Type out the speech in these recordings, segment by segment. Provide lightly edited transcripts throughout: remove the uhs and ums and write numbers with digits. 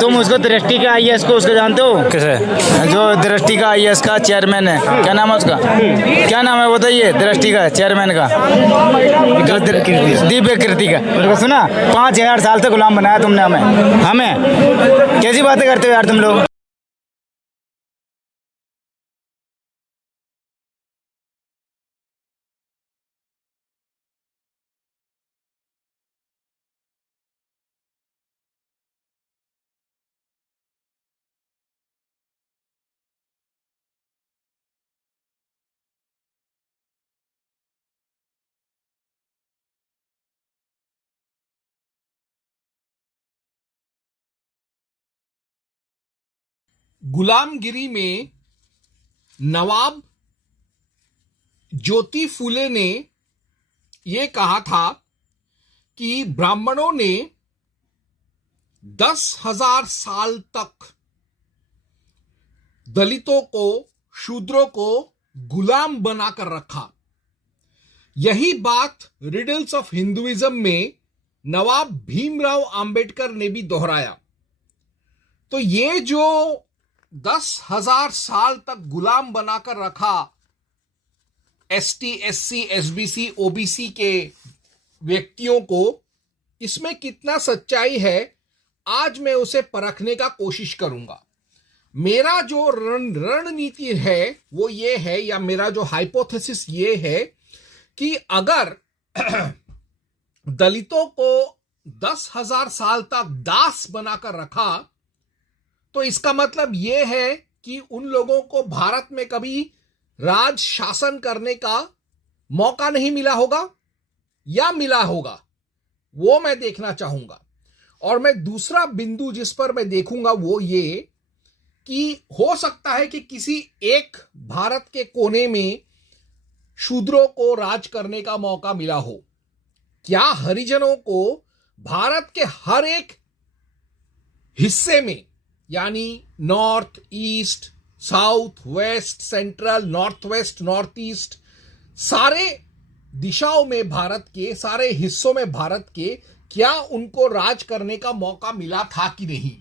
तुम उसको दृष्टि का आईएएस को उसको जानते हो? किसे? जो दृष्टि का आईएएस का चेयरमैन है, क्या नाम है उसका? क्या नाम है बताइए? दृष्टि का चेयरमैन का जो दिव्य कीर्ति का, उसको सुना? 5000 साल तक गुलाम बनाया तुमने हमें कैसी बातें करते हो यार तुम लोग? गुलामगिरी में नवाब ज्योति फूले ने यह कहा था कि ब्राह्मणों ने 10,000 साल तक दलितों को, शूद्रों को गुलाम बनाकर रखा। यही बात रिडल्स ऑफ हिंदुइज्म में नवाब भीमराव अंबेडकर ने भी दोहराया। तो ये जो 10,000 साल तक गुलाम बनाकर रखा एसटी, एससी, एसबीसी, ओबीसी के व्यक्तियों को, इसमें कितना सच्चाई है आज मैं उसे परखने का कोशिश करूंगा। मेरा जो रणनीति है वो ये है, या मेरा जो हाइपोथेसिस ये है कि अगर दलितों को 10,000 साल तक दास बनाकर रखा तो इसका मतलब यह है कि उन लोगों को भारत में कभी राज शासन करने का मौका नहीं मिला होगा या मिला होगा, वो मैं देखना चाहूंगा। और मैं दूसरा बिंदु जिस पर मैं देखूंगा वो ये कि हो सकता है कि किसी एक भारत के कोने में शूद्रों को राज करने का मौका मिला हो। क्या हरिजनों को भारत के हर एक हिस्से में, यानी north east, south west, central, north west, north east, सारे दिशाओं में भारत के, सारे हिस्सों में भारत के, क्या उनको राज करने का मौका मिला था कि नहीं?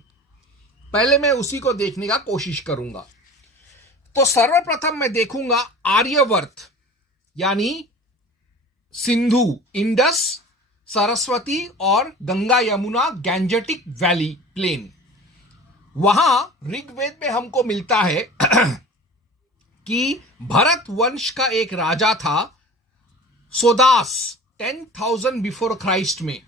पहले मैं उसी को देखने का कोशिश करूंगा। तो सर्वप्रथम मैं देखूंगा आर्यवर्त, यानी सिंधु, इंडस, सरस्वती और Ganga Yamuna Gangetic valley plain. वहां ऋग्वेद में हमको मिलता है कि भरत वंश का एक राजा था सोदास, 10,000 बिफोर क्राइस्ट में।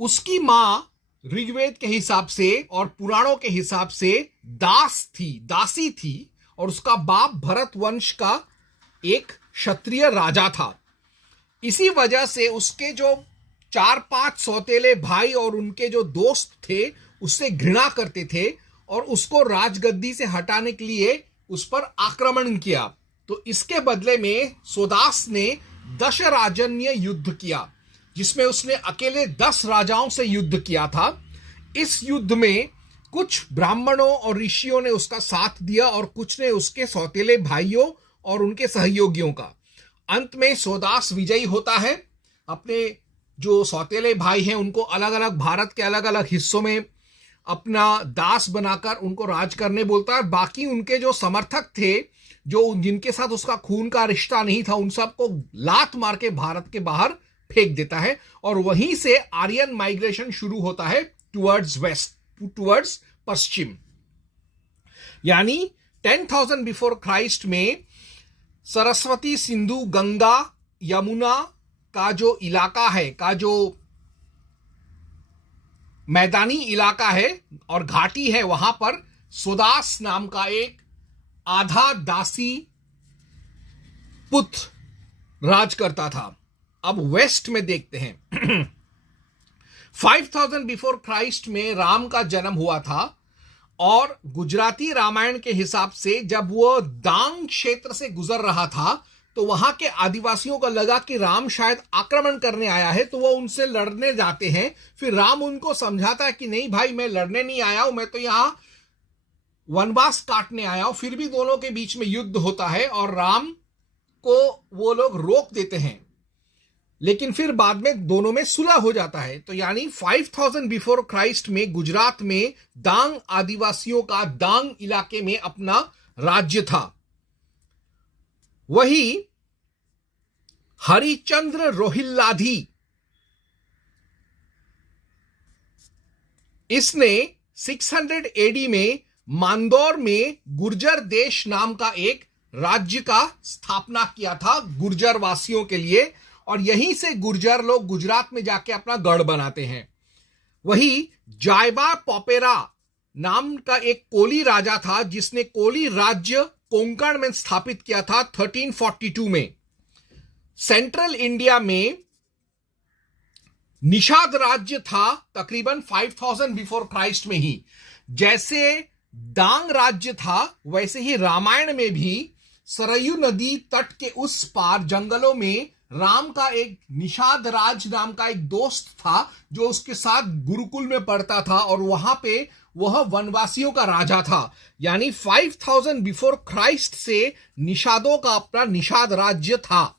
उसकी मां ऋग्वेद के हिसाब से और पुराणों के हिसाब से दासी थी, और उसका बाप भरत वंश का एक क्षत्रिय राजा था। इसी वजह से उसके जो 4-5 सौतेले भाई और उनके जो दोस्त थे उससे घृणा करते थे और उसको राजगद्दी से हटाने के लिए उस पर आक्रमण किया। तो इसके बदले में सोदास ने दशराजन्य युद्ध किया, जिसमें उसने अकेले 10 राजाओं से युद्ध किया था। इस युद्ध में कुछ ब्राह्मणों और ऋषियों ने उसका साथ दिया और कुछ ने उसके सौतेले भाइयों और उनके सहयोगियों का। अंत में सोदास विजयी होता है, अपने जो सौतेले भाई हैं उनको अलग अलग भारत के अलग अलग हिस्सों में अपना दास बनाकर उनको राज करने बोलता है। बाकी उनके जो समर्थक थे, जो जिनके साथ उसका खून का रिश्ता नहीं था, उन सबको लात मार के भारत के बाहर फेंक देता है। और वहीं से आर्यन माइग्रेशन शुरू होता है टुवर्ड्स वेस्ट, टुवर्ड्स पश्चिम। यानी 10,000 बिफोर क्राइस्ट में सरस्वती, सिंधु, गंगा, यमुना का जो इलाका है, का जो मैदानी इलाका है और घाटी है, वहां पर सोदास नाम का एक आधा दासी पुत्र राज करता था। अब वेस्ट में देखते हैं 5000 बिफोर क्राइस्ट में राम का जन्म हुआ था, और गुजराती रामायण के हिसाब से जब वो दांग क्षेत्र से गुजर रहा था तो वहां के आदिवासियों को लगा कि राम शायद आक्रमण करने आया है, तो वो उनसे लड़ने जाते हैं। फिर राम उनको समझाता है कि नहीं भाई, मैं लड़ने नहीं आया हूं, मैं तो यहां वनवास काटने आया हूं। फिर भी दोनों के बीच में युद्ध होता है और राम को वो लोग रोक देते हैं। लेकिन फिर बाद में दोनों में सुलह हो जाता है। तो यानी 5000 बिफोर क्राइस्ट में गुजरात में दांग आदिवासियों का दांग इलाके में अपना राज्य था। वही हरिचंद्र रोहिल्लाधी, इसने 600 एडी में मांदौर में गुर्जर देश नाम का एक राज्य का स्थापना किया था गुर्जर वासियों के लिए, और यहीं से गुर्जर लोग गुजरात में जाके अपना गढ़ बनाते हैं। वही जायबा पोपेरा नाम का एक कोली राजा था जिसने कोली राज्य कोंकण में स्थापित किया था 1342 में। सेंट्रल इंडिया में निषाद राज्य था तकरीबन 5000 बिफोर क्राइस्ट में ही। जैसे दांग राज्य था वैसे ही रामायण में भी सरयू नदी तट के उस पार जंगलों में राम का एक निषाद राज नाम का एक दोस्त था जो उसके साथ गुरुकुल में पढ़ता था, और वहां पे वह वनवासियों का राजा था। यानी 5000 बिफोर क्राइस्ट से निषादों का अपना निषाद राज्य था।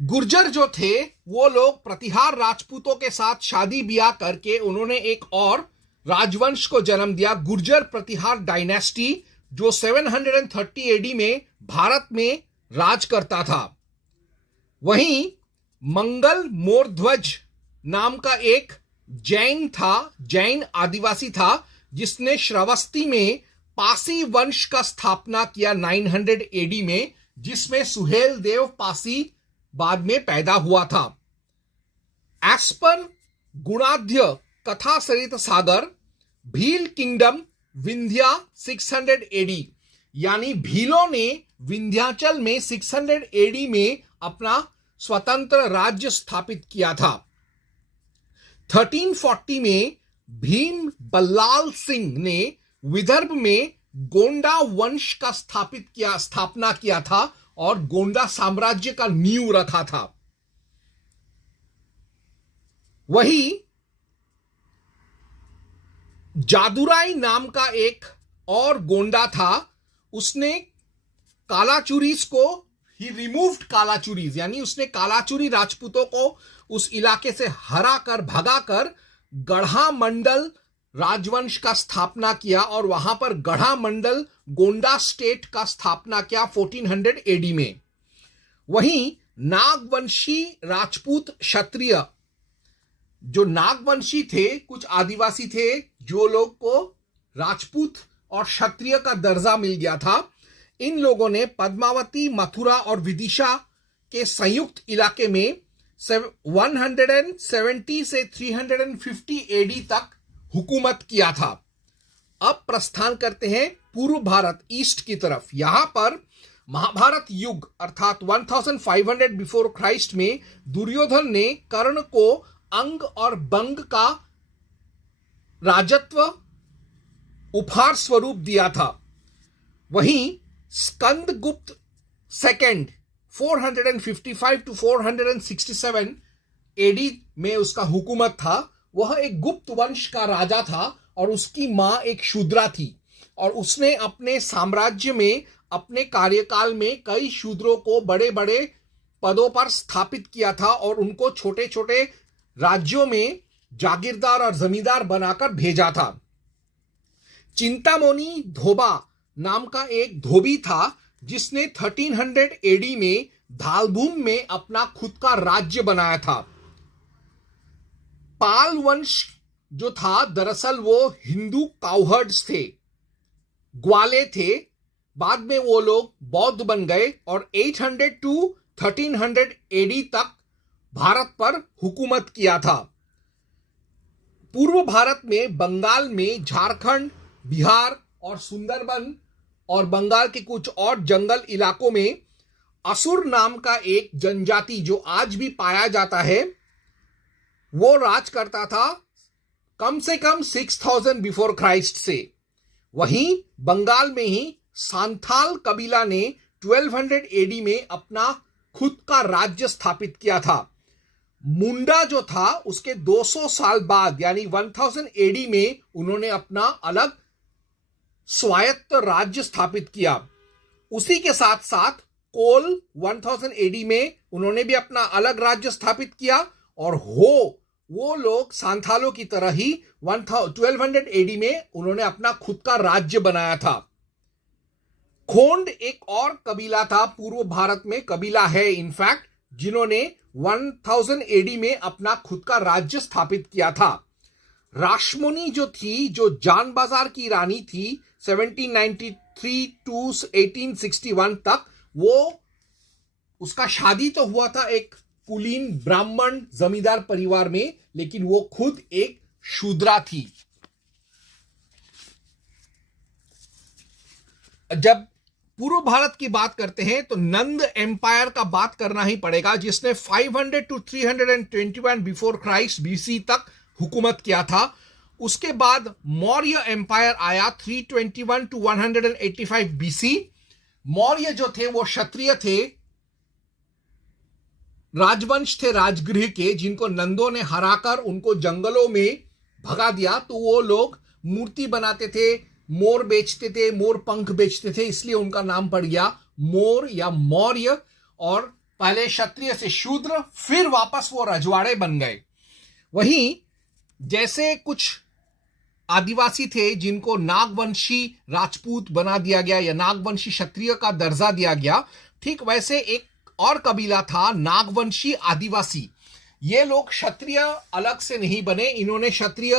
गुर्जर जो थे वो लोग प्रतिहार राजपूतों के साथ शादी ब्याह करके उन्होंने एक और राजवंश को जन्म दिया, गुर्जर प्रतिहार डायनेस्टी, जो 730 एडी में भारत में राज करता था। वहीं मंगल मोरध्वज नाम का एक जैन था, जैन आदिवासी था, जिसने श्रावस्ती में पासी वंश का स्थापना किया 900 एडी में, जिसमें सुहेल देव पासी बाद में पैदा हुआ था। एस्पर गुणाध्य कथा सरित सागर भील किंगडम विंध्या 600 एडी, यानी भीलों ने विंध्याचल में 600 एडी में अपना स्वतंत्र राज्य स्थापित किया था। 1340 में भीम बल्लाल सिंह ने विदर्भ में गोंडा वंश का स्थापना किया था और गोंडा साम्राज्य का नींव रखा था। वही जादुराई नाम का एक और गोंडा था, उसने कालाचुरीज को ही रिमूव्ड कालाचुरीज, यानी उसने कालाचुरी राजपूतों को उस इलाके से हरा कर भगा कर गढ़ा मंडल राजवंश का स्थापना किया और वहां पर गढ़ा मंडल गोंडा स्टेट का स्थापना किया 1400 एडी में। वहीं नागवंशी राजपूत क्षत्रिय, जो नागवंशी थे, कुछ आदिवासी थे जो लोग को राजपूत और क्षत्रिय का दर्जा मिल गया था, इन लोगों ने पद्मावती, मथुरा और विदिशा के संयुक्त इलाके में 170 से 350 एडी तक हुकूमत किया था। अब प्रस्थान करते हैं पूर्व भारत, ईस्ट की तरफ। यहां पर महाभारत युग अर्थात 1500 बिफोर क्राइस्ट में दुर्योधन ने कर्ण को अंग और बंग का राजत्व उपहार स्वरूप दिया था। वहीं स्कंदगुप्त सेकंड 455 टू 467 एडी में उसका हुकूमत था। वह एक गुप्त वंश का राजा था और उसकी मां एक शूद्रा थी, और उसने अपने साम्राज्य में अपने कार्यकाल में कई शूद्रों को बड़े बड़े पदों पर स्थापित किया था और उनको छोटे छोटे राज्यों में जागीरदार और जमींदार बनाकर भेजा था। चिंतामणि धोबा नाम का एक धोबी था जिसने 1300 एडी में धालभूम में अपना खुद का राज्य बनाया था। पाल वंश जो था दरअसल वो हिंदू काउहर्ड्स थे, ग्वाले थे। बाद में वो लोग बौद्ध बन गए और 800 टू 1300 एडी तक भारत पर हुकूमत किया था। पूर्व भारत में बंगाल में झारखंड, बिहार और सुंदरबन और बंगाल के कुछ और जंगल इलाकों में असुर नाम का एक जनजाति जो आज भी पाया जाता है, वो राज करता था कम से कम 6000 बिफोर क्राइस्ट से। वहीं बंगाल में ही सांथाल कबीला ने 1200 एडी में अपना खुद का राज्य स्थापित किया था। मुंडा जो था उसके 200 साल बाद यानी 1000 एडी में उन्होंने अपना अलग स्वायत्त राज्य स्थापित किया। उसी के साथ साथ कोल 1000 एडी में उन्होंने भी अपना अलग राज्य स्थापित किया, और वो लोग सांथालों की तरह ही 1200 एडी में उन्होंने अपना खुद का राज्य बनाया था। खोंड एक और कबीला था पूर्व भारत में, कबीला है इनफैक्ट, जिन्होंने 1000 एडी में अपना खुद का राज्य स्थापित किया था। राशमुनी जो थी, जो जान बाजार की रानी थी 1793 टू 1861 तक, वो उसका शादी तो हुआ था एक कुलीन ब्राह्मण जमींदार परिवार में, लेकिन वो खुद एक शूद्रा थी। जब पूर्व भारत की बात करते हैं तो नंद एम्पायर का बात करना ही पड़ेगा, जिसने 500 टू 321 बिफोर क्राइस्ट बीसी तक हुकूमत किया था। उसके बाद मौर्य एम्पायर आया 321 टू 185 बीसी। मौर्य जो थे वो क्षत्रिय थे, राजवंश थे राजगृह के, जिनको नंदों ने हराकर उनको जंगलों में भगा दिया। तो वो लोग मूर्ति बनाते थे, मोर बेचते थे, मोर पंख बेचते थे, इसलिए उनका नाम पड़ गया मोर या मौर्य। और पहले क्षत्रिय से शूद्र, फिर वापस वो रजवाड़े बन गए। वहीं जैसे कुछ आदिवासी थे जिनको नागवंशी राजपूत बना दिया गया या नागवंशी क्षत्रिय का दर्जा दिया गया, ठीक वैसे एक और कबीला था नागवंशी आदिवासी। ये लोग क्षत्रिय अलग से नहीं बने, इन्होंने क्षत्रिय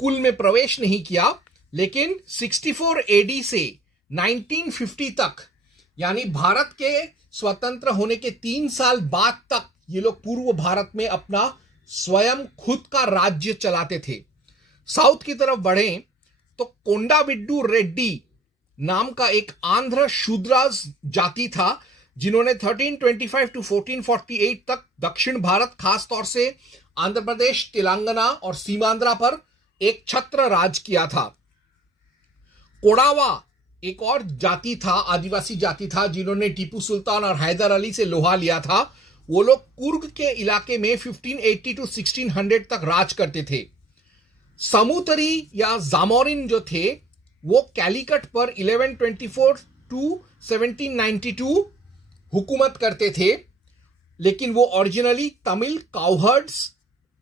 कुल में प्रवेश नहीं किया, लेकिन 64 एडी से 1950 तक, यानी भारत के स्वतंत्र होने के 3 साल बाद तक, ये लोग पूर्व भारत में अपना स्वयं खुद का राज्य चलाते थे। साउथ की तरफ बढ़े तो कोंडाविड्डू रेड्डी नाम का एक आंध्र शूद्रास जाति था, जिन्होंने 1325 टू 1448 तक दक्षिण भारत, खास तौर से आंध्र प्रदेश, तेलंगाना और सीमांध्रा पर एक छत्र राज किया था। कोडावा एक और जाति था, आदिवासी जाति था, जिन्होंने टीपू सुल्तान और हैदर अली से लोहा लिया था। वो लोग कुर्ग के इलाके में 1580 टू 1600 तक राज करते थे। समूतरी या जामोरिन जो थे वो कैलिकट पर 1124 टू 1792 हुकूमत करते थे, लेकिन वो originally Tamil cowherds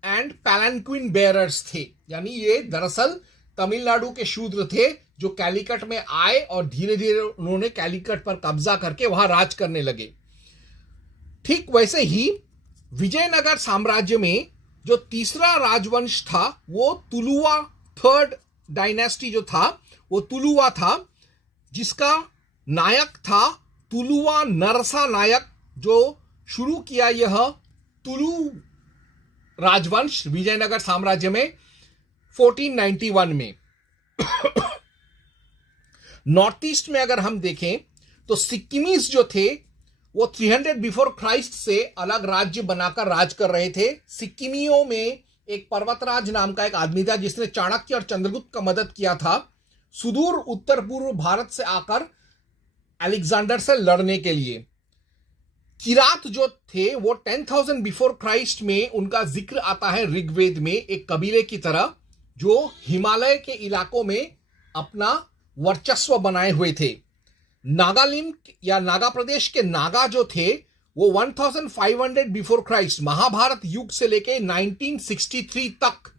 and palanquin bearers थे, यानी ये दरअसल तमिलनाडु के शूद्र थे जो कैलिकट में आए और धीरे धीरे उन्होंने कैलिकट पर कब्जा करके वहां राज करने लगे। ठीक वैसे ही विजयनगर साम्राज्य में जो तीसरा राजवंश था वो तुलुवा, थर्ड डायनेस्टी जो था वो तुलुवा था, जिसका नायक था तुलुवा नरसा नायक, जो शुरू किया यह तुलु राजवंश विजयनगर साम्राज्य में 1491 में। नॉर्थ ईस्ट में अगर हम देखें तो सिक्किमीज जो थे वो 300 बिफोर क्राइस्ट से अलग राज्य बनाकर राज कर रहे थे। सिक्किमियों में एक पर्वतराज नाम का एक आदमी था जिसने चाणक्य और चंद्रगुप्त का मदद किया था सुदूर उत्तर पूर्व भारत से आकर अलेक्जेंडर से लड़ने के लिए। किरात जो थे वो 10,000 बिफोर क्राइस्ट में उनका जिक्र आता है ऋग्वेद में, एक कबीले की तरह जो हिमालय के इलाकों में अपना वर्चस्व बनाए हुए थे। नागालैंड या नागा प्रदेश के नागा जो थे वो 1500 बिफोर क्राइस्ट महाभारत युग से लेके 1963 तक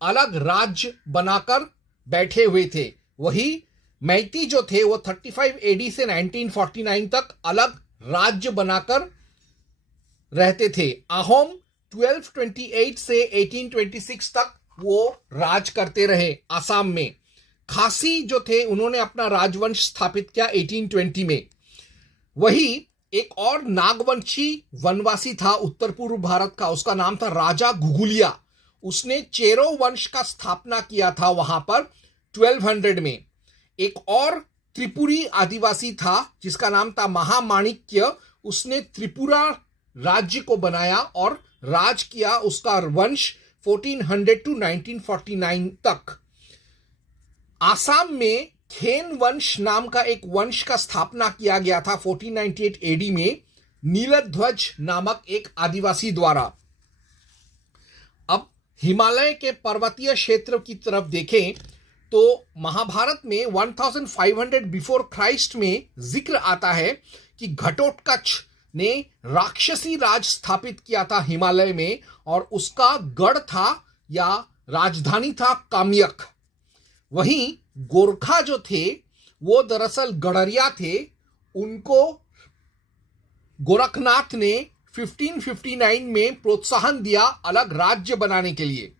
अलग राज्य बनाकर बैठे हुए थे। वही मैती जो थे वो 35 एडी से 1949 तक अलग राज्य बनाकर रहते थे। अहोम 1228 से 1826 तक वो राज करते रहे आसाम में। खासी जो थे उन्होंने अपना राजवंश स्थापित किया 1820 में। वही एक और नागवंशी वनवासी था उत्तर पूर्व भारत का, उसका नाम था राजा घुघुलिया। उसने चेरो वंश का स्थापना किया था वहां पर 1200 में। एक और त्रिपुरी आदिवासी था जिसका नाम था महामाणिक्य, उसने त्रिपुरा राज्य को बनाया और राज किया उसका वंश 1400 टू 1949 तक। आसाम में खेन वंश नाम का एक वंश का स्थापना किया गया था 1498 एडी में नीलध्वज नामक एक आदिवासी द्वारा। अब हिमालय के पर्वतीय क्षेत्र की तरफ देखें तो महाभारत में 1500 बिफोर क्राइस्ट में जिक्र आता है कि घटोत्कच ने राक्षसी राज स्थापित किया था हिमालय में, और उसका गढ़ था या राजधानी था काम्यक। वहीं गोरखा जो थे वो दरअसल गडरिया थे, उनको गोरखनाथ ने 1559 में प्रोत्साहन दिया अलग राज्य बनाने के लिए।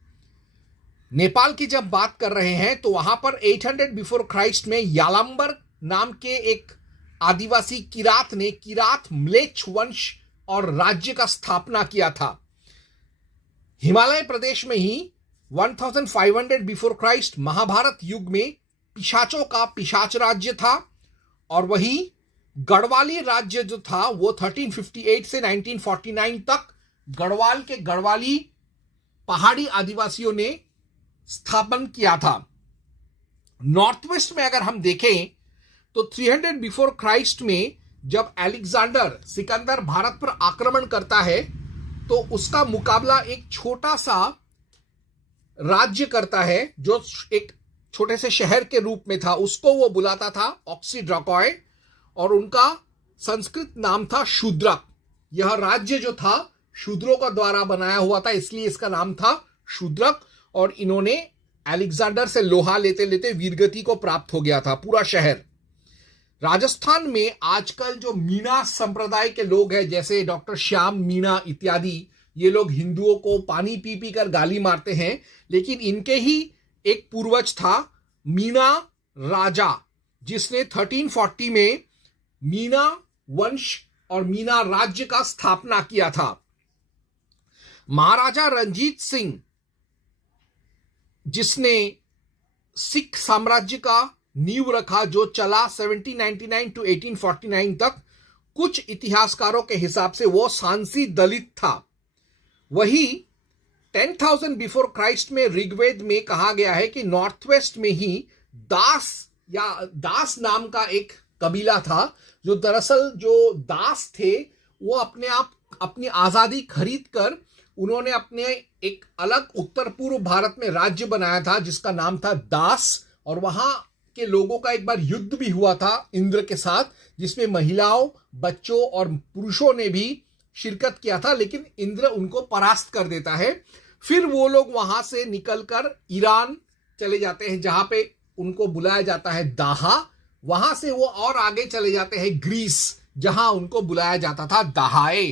नेपाल की जब बात कर रहे हैं तो वहां पर 800 बिफोर क्राइस्ट में यालंबर नाम के एक आदिवासी किरात ने किरात म्लेच्छ वंश और राज्य का स्थापना किया था। हिमालय प्रदेश में ही 1500 बिफोर क्राइस्ट महाभारत युग में पिशाचों का पिशाच राज्य था, और वही गढ़वाली राज्य जो था वो 1358 से 1949 तक गढ़वाल के गढ़वाली पहाड़ी आदिवासियों ने स्थापन किया था। नॉर्थ वेस्ट में अगर हम देखें तो 300 बिफोर क्राइस्ट में जब अलेक्जेंडर सिकंदर भारत पर आक्रमण करता है तो उसका मुकाबला एक छोटा सा राज्य करता है जो एक छोटे से शहर के रूप में था। उसको वो बुलाता था ऑक्सीड्राकॉय, और उनका संस्कृत नाम था शूद्रक। यह राज्य जो था शूद्रों का द्वारा बनाया हुआ था, इसलिए इसका नाम था शूद्रक। और इन्होंने अलेक्जेंडर से लोहा लेते लेते वीरगति को प्राप्त हो गया था पूरा शहर। राजस्थान में आजकल जो मीणा संप्रदाय के लोग हैं, जैसे डॉक्टर श्याम मीणा इत्यादि, ये लोग हिंदुओं को पानी पी पी कर गाली मारते हैं, लेकिन इनके ही एक पूर्वज था मीणा राजा, जिसने 1340 में मीणा वंश और मीणा राज्य का स्थापना किया था। महाराजा रंजीत सिंह, जिसने सिख साम्राज्य का नींव रखा, जो चला 1799 टू 1849 तक, कुछ इतिहासकारों के हिसाब से वो सांसी दलित था। वही 10,000 बिफोर क्राइस्ट में ऋग्वेद में कहा गया है कि नॉर्थ वेस्ट में ही दास नाम का एक कबीला था, जो दरअसल जो दास थे वो अपनी आजादी खरीद कर उन्होंने अपने एक अलग उत्तर पूर्व भारत में राज्य बनाया था जिसका नाम था दास। और वहां के लोगों का एक बार युद्ध भी हुआ था इंद्र के साथ, जिसमें महिलाओं, बच्चों और पुरुषों ने भी शिरकत किया था, लेकिन इंद्र उनको परास्त कर देता है। फिर वो लोग वहां से निकलकर ईरान चले जाते हैं, जहां पे उनको बुलाया जाता है दाहा। वहां से वो और आगे चले जाते हैं ग्रीस, जहां उनको बुलाया जाता था दाहाए।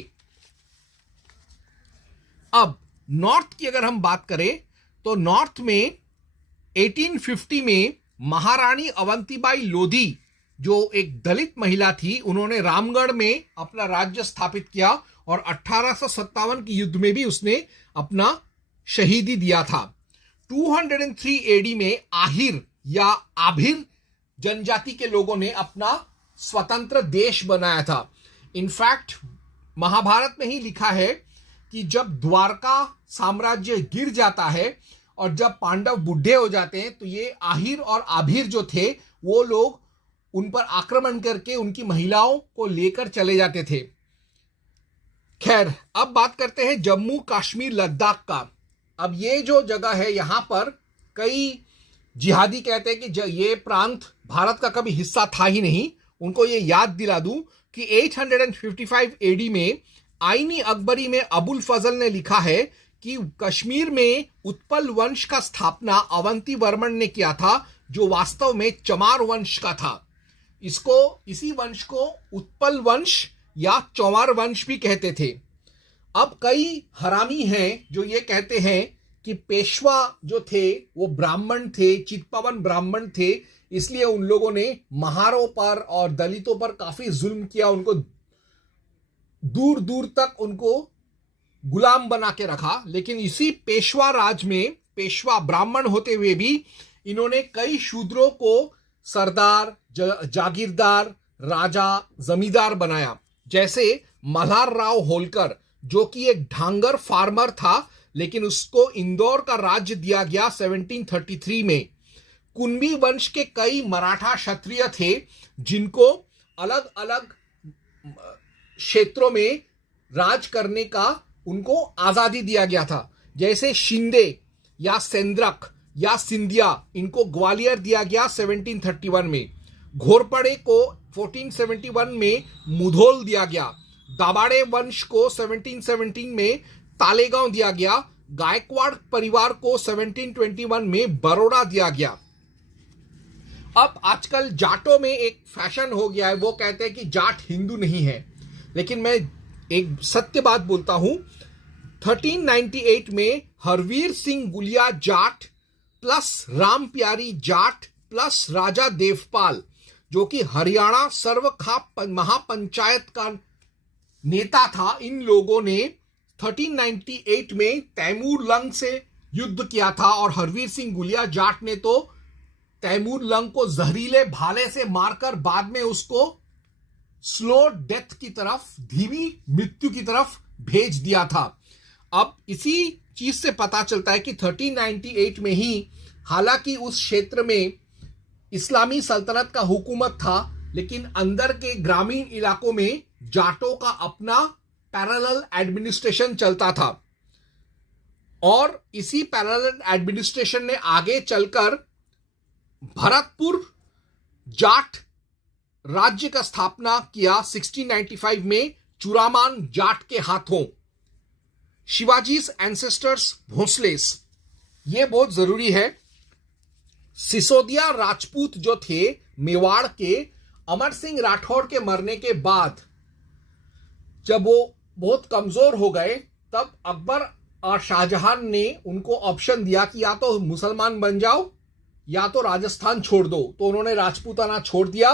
अब नॉर्थ की अगर हम बात करें तो नॉर्थ में 1850 में महारानी अवंतीबाई लोधी, जो एक दलित महिला थी, उन्होंने रामगढ़ में अपना राज्य स्थापित किया, और 1857 की युद्ध में भी उसने अपना शहीदी दिया था। 203 एडी में आहिर या आभिर जनजाति के लोगों ने अपना स्वतंत्र देश बनाया था। इनफैक्ट महाभारत में ही लिखा है कि जब द्वारका साम्राज्य गिर जाता है और जब पांडव बूढ़े हो जाते हैं तो ये आहिर और आभिर जो थे वो लोग उन पर आक्रमण करके उनकी महिलाओं को लेकर चले जाते थे। खैर, अब बात करते हैं जम्मू कश्मीर लद्दाख का। अब ये जो जगह है, यहां पर कई जिहादी कहते हैं कि ये प्रांत भारत का कभी हिस्सा था ही नहीं। उनको ये याद दिला दूं कि 855 एडी में आईनी अकबरी में अबुल फजल ने लिखा है कि कश्मीर में उत्पल वंश का स्थापना अवंती वर्मन ने किया था, जो वास्तव में चमार वंश का था। इसी वंश को उत्पल वंश या चौमार वंश भी कहते थे। अब कई हरामी हैं जो ये कहते हैं कि पेशवा जो थे वो ब्राह्मण थे, चितपवन ब्राह्मण थे, इसलिए उन लोगों ने महारों पर और दलितों पर काफी जुल्म किया, उनको दूर दूर तक उनको गुलाम बना के रखा। लेकिन इसी पेशवा राज में, पेशवा ब्राह्मण होते हुए भी, इन्होंने कई शूद्रों को सरदार, जागीरदार, राजा, जमींदार बनाया। जैसे मल्हार राव होलकर, जो कि एक ढांगर फार्मर था, लेकिन उसको इंदौर का राज्य दिया गया 1733 में। कुंभी वंश के कई मराठा क्षत्रिय थे जिनको अलग अलग क्षेत्रों में राज करने का उनको आजादी दिया गया था। जैसे शिंदे या सेंद्रक, या सिंधिया, इनको ग्वालियर दिया गया 1731 में। घोरपड़े को 1471 में मुधोल दिया गया। दाभाडे वंश को 1717 में तालेगांव दिया गया। गायकवाड़ परिवार को 1721 में बड़ौदा दिया गया। अब आजकल जाटों में एक फैशन हो गया है, वो कहते हैं कि जाट हिंदू नहीं है, लेकिन मैं एक सत्य बात बोलता हूं। 1398 में हरवीर सिंह गुलिया जाट प्लस राम प्यारी जाट प्लस राजा देवपाल, जो कि हरियाणा सर्वखा महापंचायत का नेता था, इन लोगों ने 1398 में तैमूर लंग से युद्ध किया था। और हरवीर सिंह गुलिया जाट ने तो तैमूर लंग को जहरीले भाले से मारकर बाद में उसको स्लो डेथ की तरफ, धीमी मृत्यु की तरफ भेज दिया था। अब इसी चीज से पता चलता है कि 1398 में ही, हालांकि उस क्षेत्र में इस्लामी सल्तनत का हुकूमत था, लेकिन अंदर के ग्रामीण इलाकों में जाटों का अपना पैरेलल एडमिनिस्ट्रेशन चलता था। और इसी पैरेलल एडमिनिस्ट्रेशन ने आगे चलकर भरतपुर जाट राज्य का स्थापना किया 1695 में चुरामान जाट के हाथों। शिवाजीज एंसेस्टर्स भोसलेस, यह बहुत जरूरी है। सिसोदिया राजपूत जो थे मेवाड़ के, अमर सिंह राठौड़ के मरने के बाद जब वो बहुत कमजोर हो गए, तब अकबर और शाहजहां ने उनको ऑप्शन दिया कि या तो मुसलमान बन जाओ या तो राजस्थान छोड़ दो। तो उन्होंने राजपूताना छोड़ दिया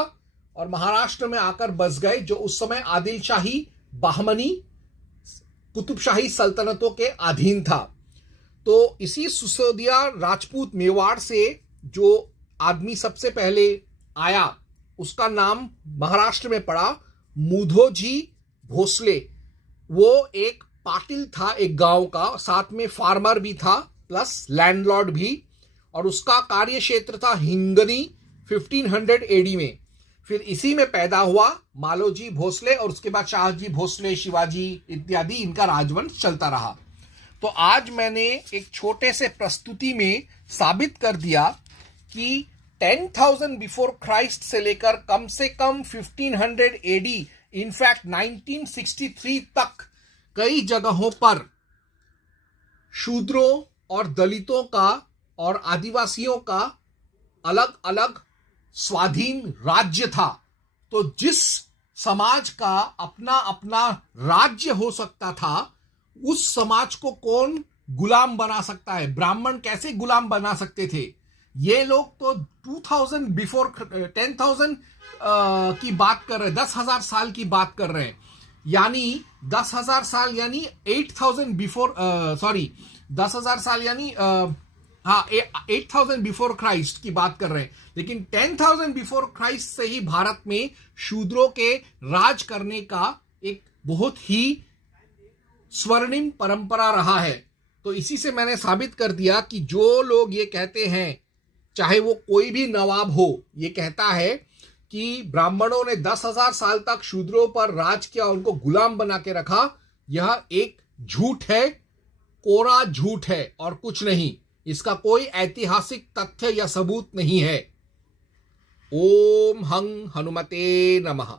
और महाराष्ट्र में आकर बस गए, जो उस समय आदिल शाही, बहमनी, कुतुबशाही सल्तनतों के अधीन था। तो इसी सिसोदिया राजपूत मेवाड़ से जो आदमी सबसे पहले आया, उसका नाम महाराष्ट्र में पड़ा मुधोजी भोसले। वो एक पाटिल था, एक गांव का, साथ में फार्मर भी था प्लस लैंडलॉर्ड भी, और उसका कार्य क्षेत्र था हिंगनी 1500 एडी में। फिर इसी में पैदा हुआ मालोजी भोसले, और उसके बाद शाहजी भोसले, शिवाजी इत्यादि, इनका राजवंश चलता रहा। तो आज मैंने एक छोटे से प्रस्तुति में साबित कर दिया कि 10,000 बिफोर क्राइस्ट से लेकर कम से कम 1500 एडी, इनफैक्ट 1963 तक कई जगहों पर शूद्रों और दलितों का और आदिवासियों का अलग अलग स्वाधीन राज्य था। तो जिस समाज का अपना अपना राज्य हो सकता था, उस समाज को कौन गुलाम बना सकता है? ब्राह्मण कैसे गुलाम बना सकते थे? ये लोग तो 2000 बिफोर 10,000 की बात कर रहे हैं, 10,000 साल की बात कर रहे हैं। यानी 10,000 साल यानी 8,000 बिफोर 10,000 साल यानी 8,000 बिफोर क्राइस्ट की बात कर रहे हैं। लेकिन 10,000 बिफोर क्राइस्ट से ही भारत में शूद्रों के राज करने का एक बहुत ही स्वर्णिम परंपरा रहा है। तो इसी से मैंने साबित कर दिया कि जो लोग ये कहते हैं, चाहे वो कोई भी नवाब हो, ये कहता है कि ब्राह्मणों ने 10,000 साल तक शूद्रों पर राज किया, उनको गुलाम बना के रखा, यह एक झूठ है, कोरा झूठ है और कुछ नहीं। इसका कोई ऐतिहासिक तथ्य या सबूत नहीं है। ओम हं हनुमते नमः।